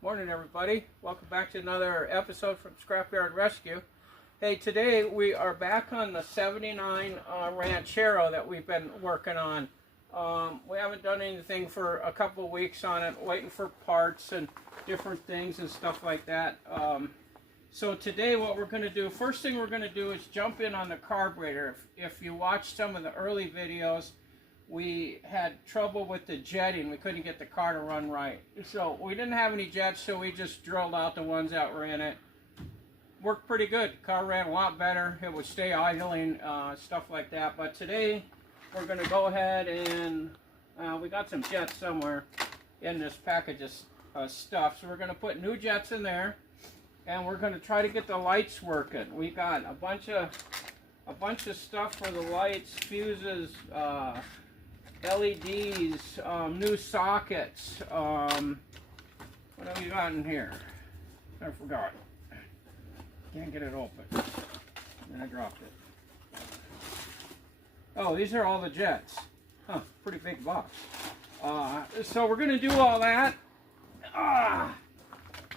Morning, everybody. Welcome back to another episode from Scrapyard Rescue. Hey, today we are back on the 79 Ranchero that we've been working on. We haven't done anything for a couple of weeks on it, waiting for parts and different things and stuff like that. So today what we're going to do, first thing we're going to do is jump in on the carburetor. If you watch some of the early videos, we had trouble with the jetting. We couldn't get the car to run right. So we didn't have any jets, so we just drilled out the ones that were in it. Worked pretty good. The car ran a lot better. It would stay idling, stuff like that. But today we're going to go ahead and we got some jets somewhere in this package of stuff. So we're going to put new jets in there, and we're going to try to get the lights working. We got a bunch of stuff for the lights, fuses, LEDs, new sockets. What have you got in here? I forgot. Can't get it open. And I dropped it. Oh, these are all the jets. Huh, pretty big box. So we're going to do all that.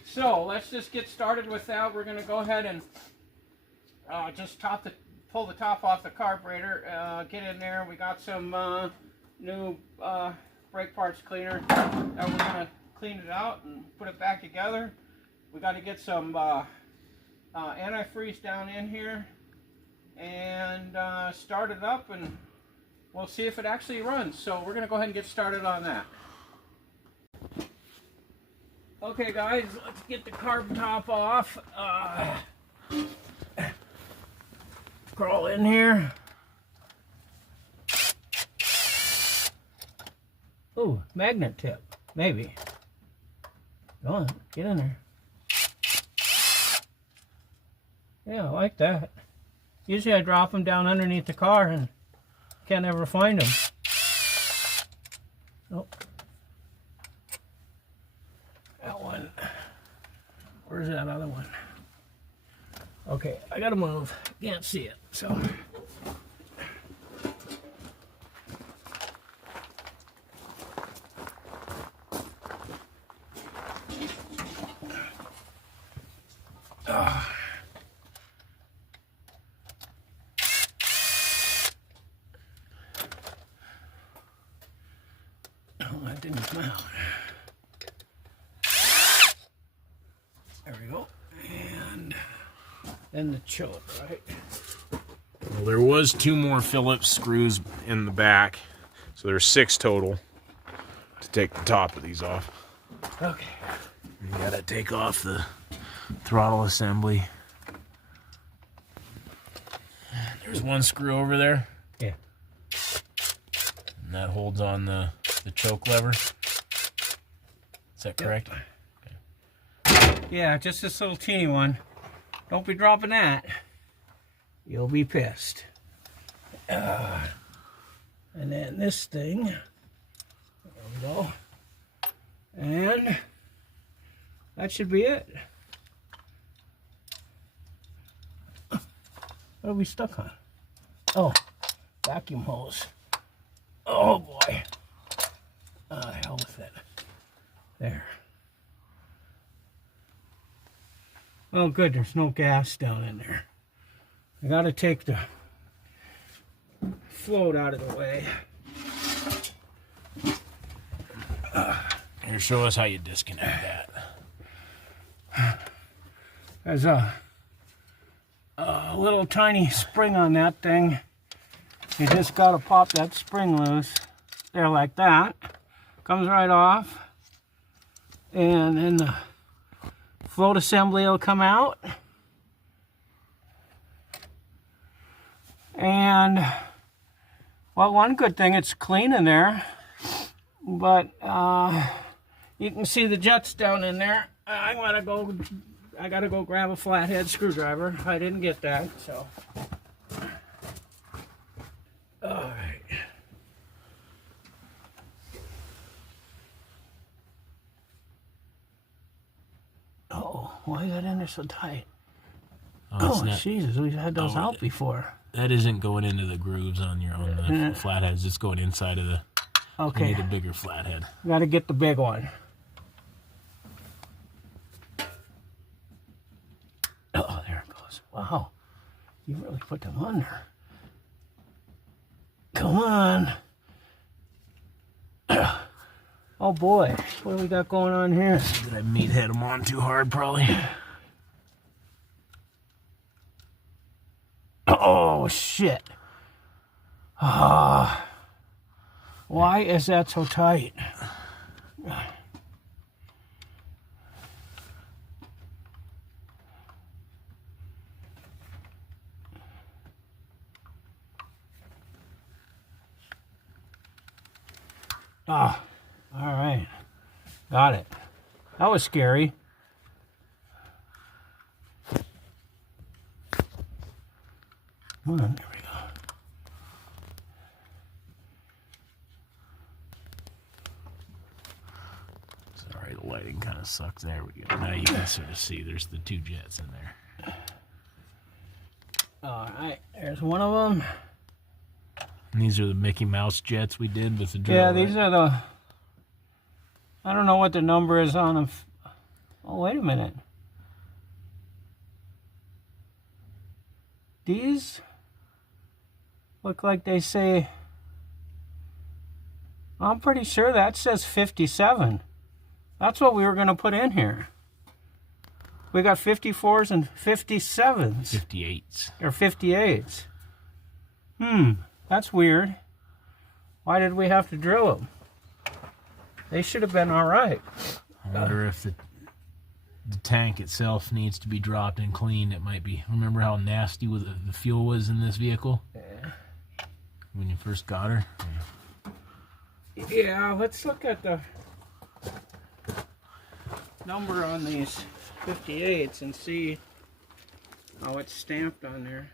So let's just get started with that. We're going to go ahead and just pull the top off the carburetor. Get in there. We got some new brake parts cleaner that we're going to clean it out and put it back together. We got to get some antifreeze down in here and start it up, and we'll see if it actually runs. So we're going to go ahead and get started on that. Okay guys, let's get the carb top off. Crawl in here. Ooh, magnet tip, maybe. Go on, get in there. Yeah, I like that. Usually I drop them down underneath the car and can't ever find them. Oh. That one. Where's that other one? Okay, I gotta move. Can't see it, so. That didn't come out. There we go. And then the choke, right? Well, there was 2 more Phillips screws in the back, so there's 6 total to take the top of these off. Okay. You gotta take off the throttle assembly. There's 1 screw over there. Yeah. And that holds on the choke lever. Is that correct? Okay. Yeah, just this little teeny one. Don't be dropping that. You'll be pissed. And then this thing. There we go. And that should be it. What are we stuck on? Oh, vacuum hose. Oh boy. Hell with it. There. Oh good, there's no gas down in there. I gotta take the float out of the way. Here, show us how you disconnect that. There's a little tiny spring on that thing. You just gotta pop that spring loose. There, like that. Comes right off. And then the float assembly will come out. And, well, one good thing, it's clean in there. But you can see the jets down in there. I gotta go grab a flathead screwdriver. I didn't get that, so. All right. Oh, why is that in there so tight? Oh, Jesus, we've had those out before. That isn't going into the grooves on your own flatheads. It's going inside of the. Okay. You need a bigger flathead. Got to get the big one. Wow. You really put them on there. Come on. Oh boy, what do we got going on here? Did I meathead them on too hard, probably? Oh shit. Ah. Why is that so tight? Ah, all right. Got it. That was scary. Come on, there we go. Sorry, the lighting kind of sucks. There we go. Now you can sort of see there's the 2 jets in there. All right, there's one of them. And these are the Mickey Mouse jets we did with the drill. Yeah, these are the... I don't know what the number is on them. Oh, wait a minute. These look like they say... I'm pretty sure that says 57. That's what we were going to put in here. We got 54s and 57s. 58s. Or 58s. That's weird. Why did we have to drill them? They should have been all right. I wonder if the tank itself needs to be dropped and cleaned. It might be. Remember how nasty the fuel was in this vehicle? Yeah. When you first got her? Yeah, let's look at the number on these 58s and see how it's stamped on there.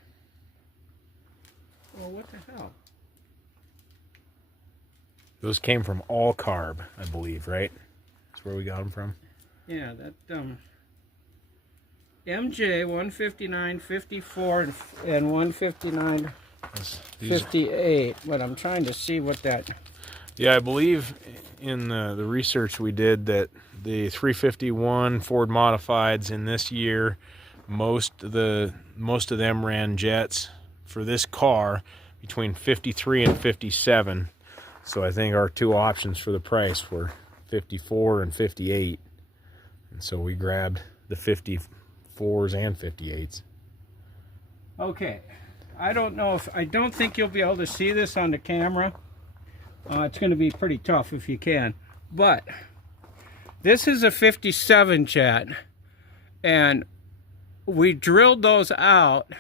Well, what the hell? Those came from All Carb, I believe, right? That's where we got them from. Yeah, that MJ 159, 54, and 159, 58. But I'm trying to see what that. Yeah, I believe in the research we did that the 351 Ford Modifieds in this year, most of them ran jets for this car between 53 and 57. So I think our 2 options for the price were 54 and 58. And so we grabbed the 54s and 58s. Okay. I don't think you'll be able to see this on the camera. It's going to be pretty tough if you can. But this is a 57 jet. And we drilled those out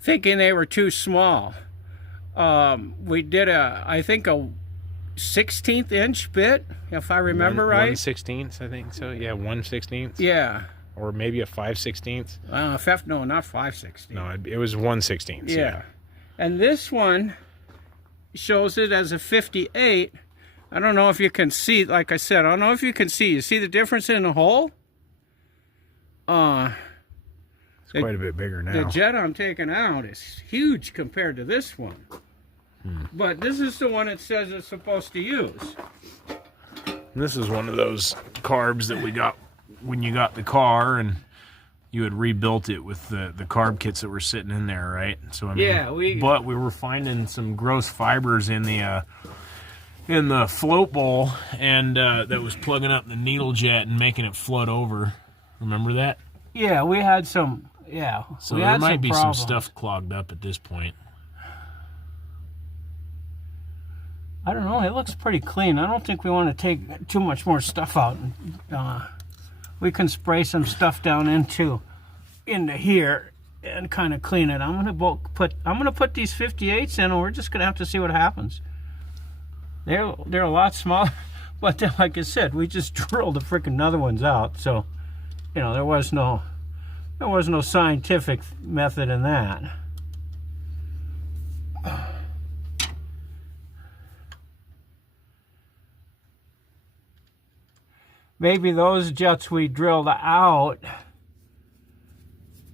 thinking they were too small. We did I think a 16th inch bit, if I remember right. 1/16, I think so. Yeah, 1/16. Yeah. Or maybe a 5/16. No, not 5/16. No, it was 1/16. Yeah. And this one shows it as a 58. I don't know if you can see, like I said, I don't know if you can see. You see the difference in the hole? It's quite a bit bigger now. The jet I'm taking out is huge compared to this one. But this is the one it says it's supposed to use. And this is one of those carbs that we got when you got the car, and you had rebuilt it with the carb kits that were sitting in there, right? So I mean, yeah, but we were finding some gross fibers in the float bowl, and that was plugging up the needle jet and making it flood over. Remember that? Yeah, we had some. Yeah, so there might be some stuff clogged up at this point. I don't know. It looks pretty clean. I don't think we want to take too much more stuff out. We can spray some stuff down into here and kind of clean it. I'm gonna put these 58s in, and we're just gonna have to see what happens. They're a lot smaller, but then, like I said, we just drilled the freaking other ones out. So, you know, there was no scientific method in that. Maybe those jets we drilled out,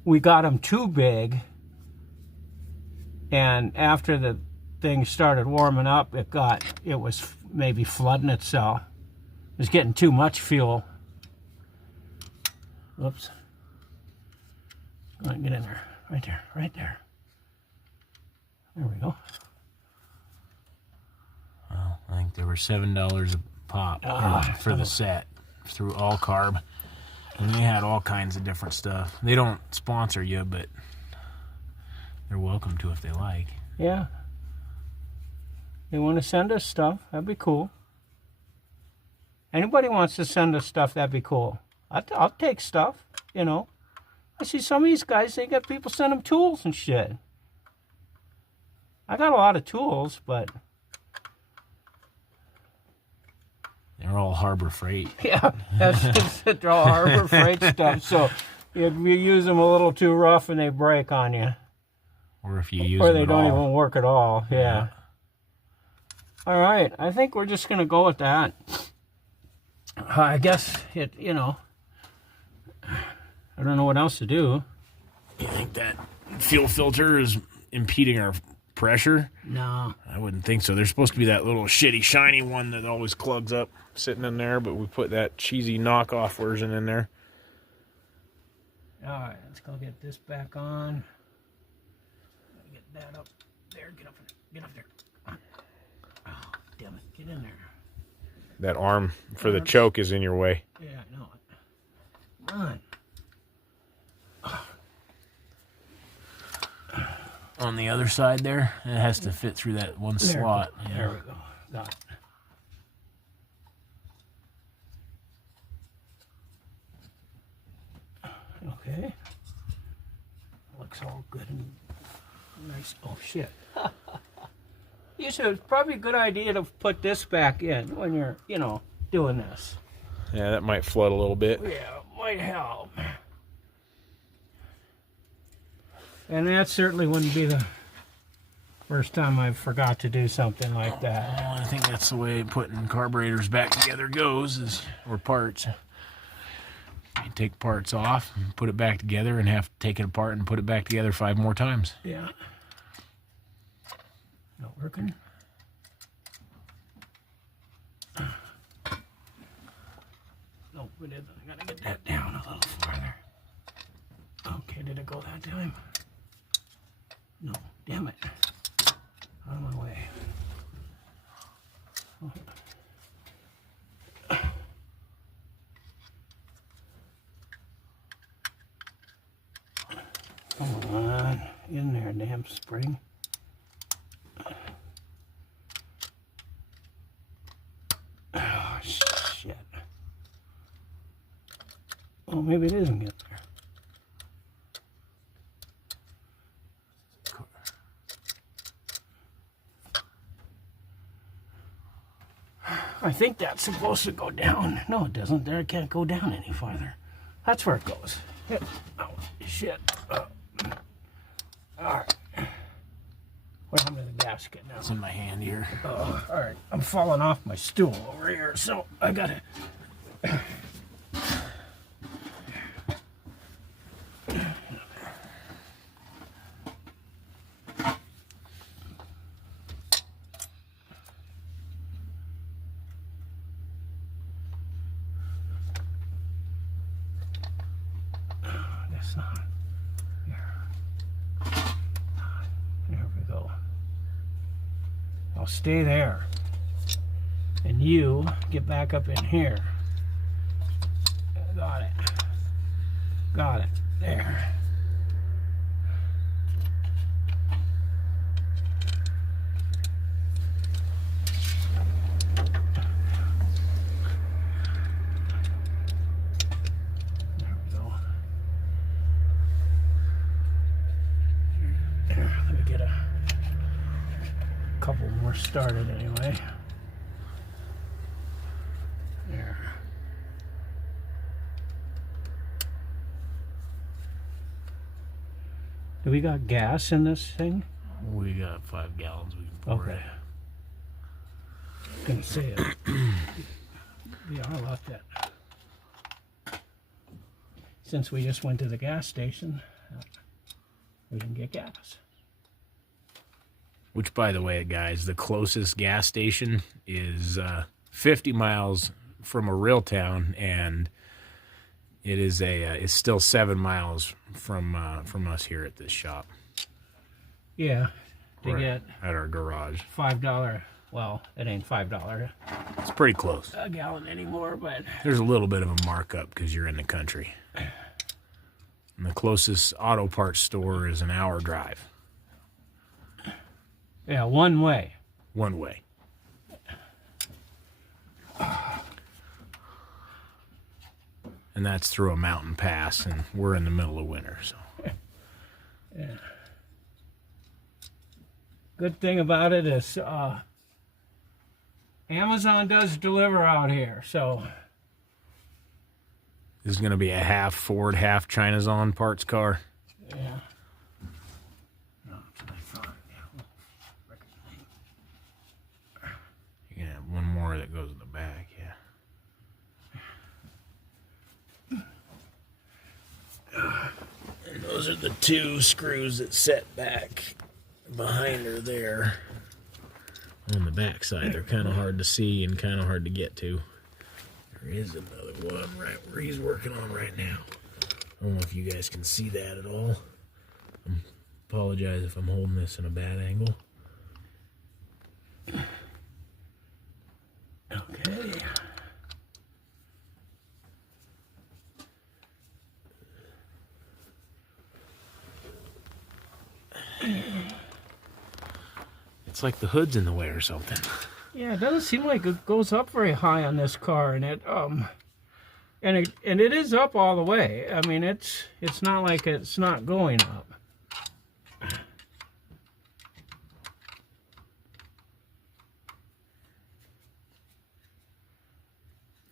we got them too big, and after the thing started warming up, it was maybe flooding itself. It was getting too much fuel. Whoops. All right, get in there. Right there. Right there. There we go. Well, I think they were $7 a pop for the set through All Carb. And they had all kinds of different stuff. They don't sponsor you, but they're welcome to if they like. Yeah. They want to send us stuff. That'd be cool. Anybody wants to send us stuff, that'd be cool. I'll take stuff, you know. I see some of these guys, they got people send them tools and shit. I got a lot of tools, but... They're all Harbor Freight. Yeah, that's just they're all Harbor Freight stuff. So if you use them a little too rough and they break on you. Or if you use or them they don't even work at all. Yeah. All right. I think we're just going to go with that. I guess it, you know, I don't know what else to do. You think that fuel filter is impeding our pressure? No. I wouldn't think so. There's supposed to be that little shitty shiny one that always plugs up sitting in there, but we put that cheesy knockoff version in there. All right, let's go get this back on. Get that up there. Get up there. Oh, damn it. Get in there. That arm for the choke is in your way. Yeah, I know it. Come on. On the other side there, it has to fit through that one slot. Yeah. There we go. Got it. Okay. Looks all good and nice. Oh, shit. You should, it's probably a good idea to put this back in when you're, you know, doing this. Yeah, that might flood a little bit. Yeah, might help. And that certainly wouldn't be the first time I forgot to do something like that. Well, I think that's the way putting carburetors back together goes, or parts. You take parts off, and put it back together, and have to take it apart and put it back together 5 more times. Yeah. Not working. Nope, it isn't. I gotta get that down a little farther. Okay, did it go that time? No, damn it. Out of my way. Come on, in there, damn spring. Oh, shit. Oh, maybe it isn't getting there. I think that's supposed to go down. No, it doesn't. There, it can't go down any farther. That's where it goes. Oh, shit. All right. What happened to the gasket now? It's in my hand here. Oh, all right. I'm falling off my stool over here, so I gotta... That's not... There we go. I'll stay there. And you get back up in here. Got it. Got it. There. There we go. There, let me get a couple more started anyway. There. Do we got gas in this thing? We got 5 gallons we can pour Okay. in. I was gonna say it. Yeah, I love that. Since we just went to the gas station, we can get gas. Which, by the way, guys, the closest gas station is 50 miles from a real town, and it is it's still 7 miles from us here at this shop. Yeah, to Right get at our garage. $5. Well, it ain't $5 It's pretty close. a gallon anymore, but There's a little bit of a markup because you're in the country. And the closest auto parts store is an hour drive. yeah, one way. One way. And that's through a mountain pass, and we're in the middle of winter, so. Yeah. Good thing about it is Amazon does deliver out here, so. This is going to be a half Ford, half China's on parts car. Yeah. No, that's what I thought. You can have one more that goes in the back, yeah. And those are the 2 screws that set back behind her there. On the back side, they're kind of hard to see and kind of hard to get to. There is another one right where he's working on right now. I don't know if you guys can see that at all. I apologize if I'm holding this in a bad angle. Okay. It's like the hood's in the way or something. Yeah, it doesn't seem like it goes up very high on this car, and it is up all the way. I mean, it's not like it's not going up.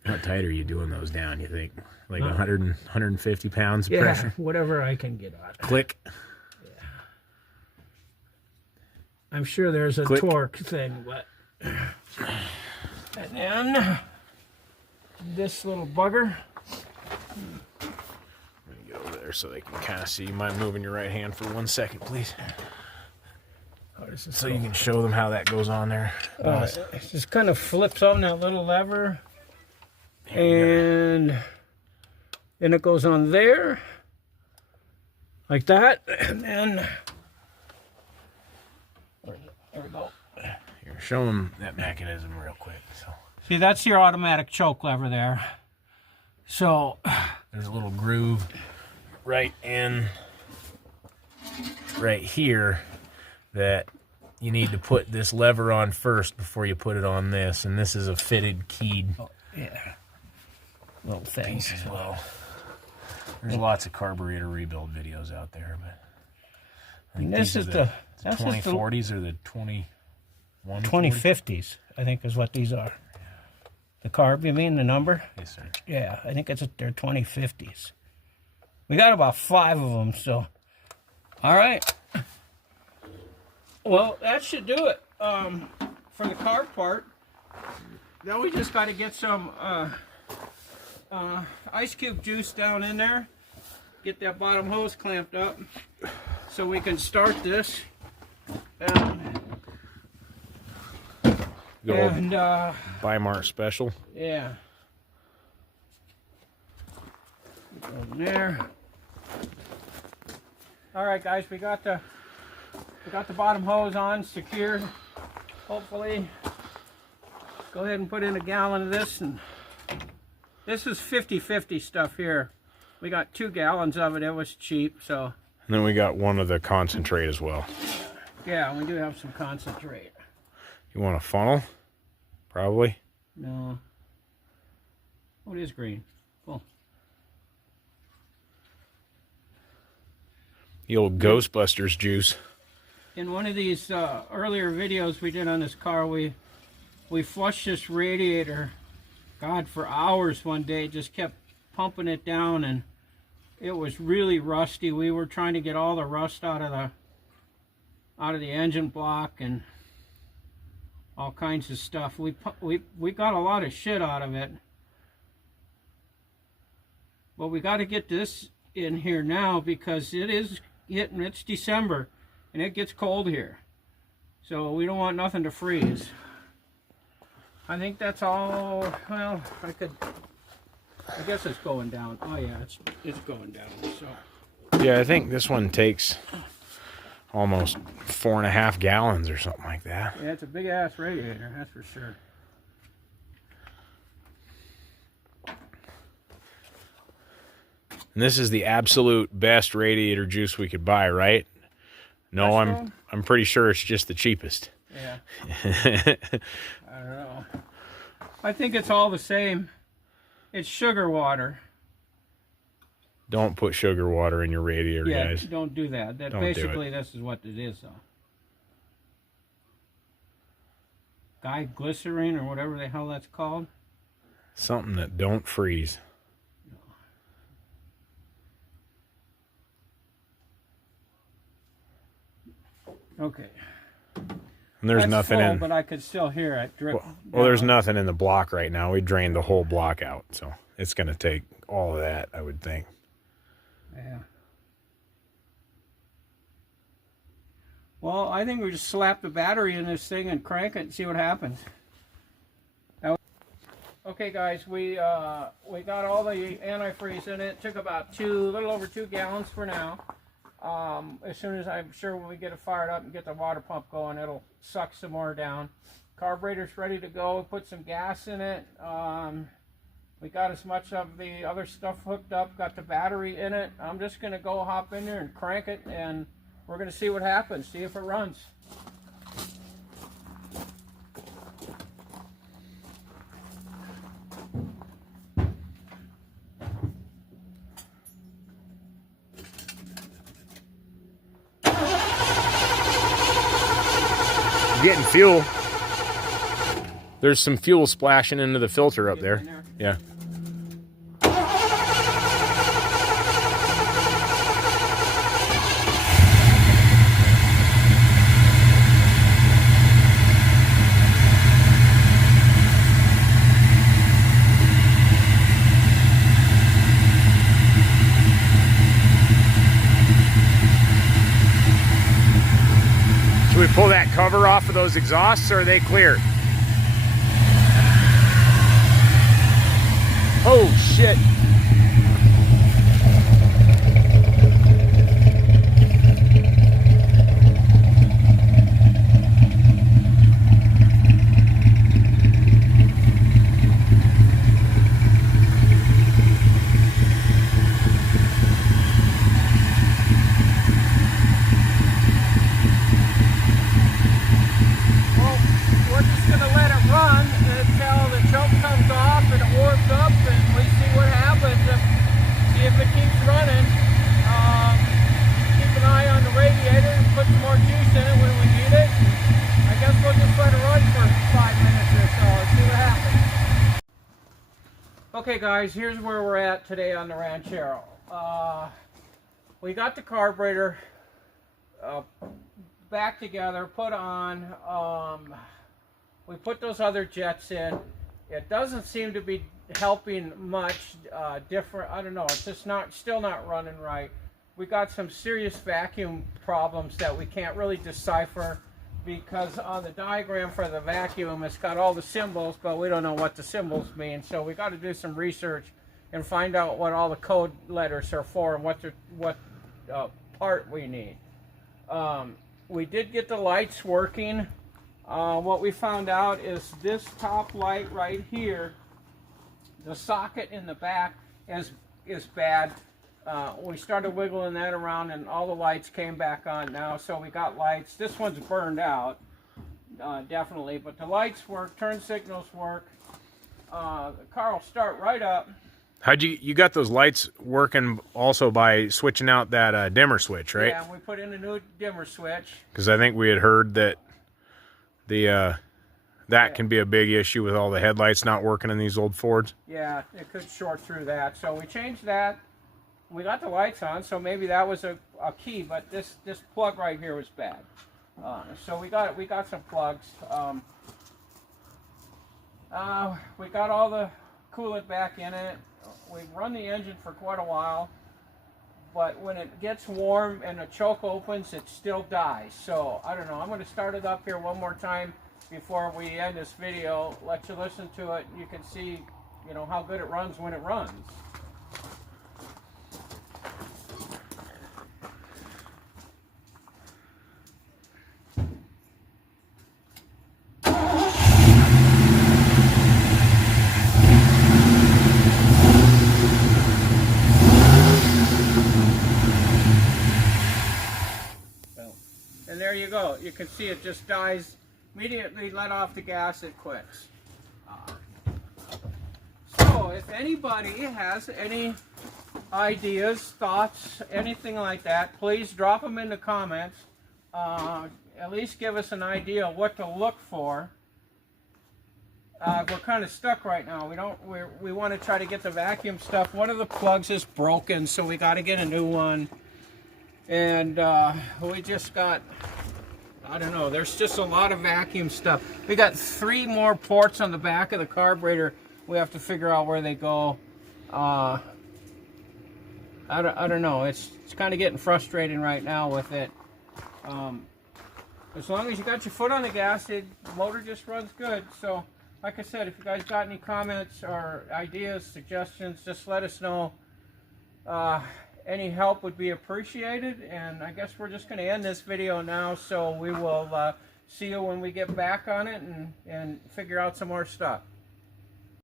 How tight are you doing those down, you think? Like 100 and 150 pounds of pressure? Whatever I can get on. Click. I'm sure there's a Click. torque thing, but. And then this little bugger. Let me get over there so they can kind of see. You mind moving your right hand for 1 second, please? How does this So go? you can show them how that goes on there. It just kind of flips on that little lever, and then it goes on there, like that, and then there we go. Here, show them that mechanism real quick. So See, that's your automatic choke lever there. So there's a little groove right here that you need to put this lever on first before you put it on this, and this is a fitted keyed yeah, little things. piece as well. There's lots of carburetor rebuild videos out there, but I think And this these is are the 2040s or the 21 2050s, I think is what these are. The carb, you mean the number? Yes, sir. Yeah, I think they're 2050s. We got about 5 of them, so. All right. Well, that should do it for the carb part. Now we just got to get some ice cube juice down in there. Get that bottom hose clamped up so we can start this. Good old And Weimar special. yeah. Go in there. All right, guys, we got the bottom hose on, secured. Hopefully, go ahead and put in a gallon of this, and this is 50-50 stuff here. We got 2 gallons of it. It was cheap, so And then we got one of the concentrate as well. yeah, we do have some concentrate. You want a funnel? Probably. No. Oh, it is green. Cool. The old Ghostbusters juice. In one of these earlier videos we did on this car, we flushed this radiator, God, for hours one day. Just kept pumping it down, and it was really rusty. We were trying to get all the rust out of the engine block and all kinds of stuff. We got a lot of shit out of it, but we got to get this in here now because it is hitting. It's December. And it gets cold here. So we don't want nothing to freeze. I think that's all. Well, I could I guess it's going down. Oh yeah, it's going down. So Yeah, I think this one takes almost 4.5 gallons or something like that. yeah, it's a big ass radiator, that's for sure. And this is the absolute best radiator juice we could buy, right? No, I'm pretty sure it's just the cheapest. Yeah. I don't know. I think it's all the same. It's sugar water. Don't put sugar water in your radiator, Yeah, guys. don't do that. That Don't do basically this is what it is, though. Guy glycerine or whatever the hell that's called. Something that don't freeze. Okay. And there's That's nothing full, in. but I could still hear it drip. Well, there's down. nothing in the block right now. We drained the whole block out, so it's going to take all of that, I would think. Yeah. Well, I think we just slap the battery in this thing and crank it and see what happens. Okay, guys, we got all the antifreeze in it. It took about a little over 2 gallons for now. As soon as I'm sure when we get it fired up and get the water pump going, it'll suck some more down. Carburetor's ready to go. Put some gas in it. We got as much of the other stuff hooked up. Got the battery in it. I'm just gonna go hop in there and crank it, and we're gonna see what happens. See if it runs. Getting fuel. There's some fuel splashing into the filter up there. Yeah. Should we pull that cover off of those exhausts, or are they clear? Oh shit. Okay guys, here's where we're at today on the Ranchero. We got the carburetor back together, put on. We put those other jets in. It doesn't seem to be helping much different. I don't know, it's just still not running right. We got some serious vacuum problems that we can't really decipher, because on the diagram for the vacuum it's got all the symbols, but we don't know what the symbols mean. So we got to do some research and find out what all the code letters are for and what part we need. We did get the lights working. What we found out is this top light right here, the socket in the back is bad. We started wiggling that around and all the lights came back on now, so we got lights. This one's burned out, definitely, but the lights work, turn signals work. The car will start right up. How'd you got those lights working also by switching out that dimmer switch, right? Yeah, we put in a new dimmer switch. Because I think we had heard that that can be a big issue with all the headlights not working in these old Fords. Yeah, it could short through that, so we changed that. We got the lights on, so maybe that was a key, but this plug right here was bad. So we got some plugs. We got all the coolant back in it. We've run the engine for quite a while, but when it gets warm and the choke opens, it still dies. So I don't know. I'm going to start it up here one more time before we end this video. Let you listen to it. You can see you know, how good it runs when it runs. And there you go. You can see it just dies immediately. Let off the gas, it quits. So if anybody has any ideas, thoughts, anything like that, please drop them in the comments. At least give us an idea of what to look for. We're kind of stuck right now. We want to try to get the vacuum stuff. One of the plugs is broken, so we got to get a new one. And we just got, I don't know, there's just a lot of vacuum stuff. We got 3 more ports on the back of the carburetor. We have to figure out where they go. I don't know. It's kind of getting frustrating right now with it. As long as you got your foot on the gas, the motor just runs good. So, like I said, if you guys got any comments or ideas, suggestions, just let us know. Any help would be appreciated, and I guess we're just going to end this video now, so we will see you when we get back on it and figure out some more stuff.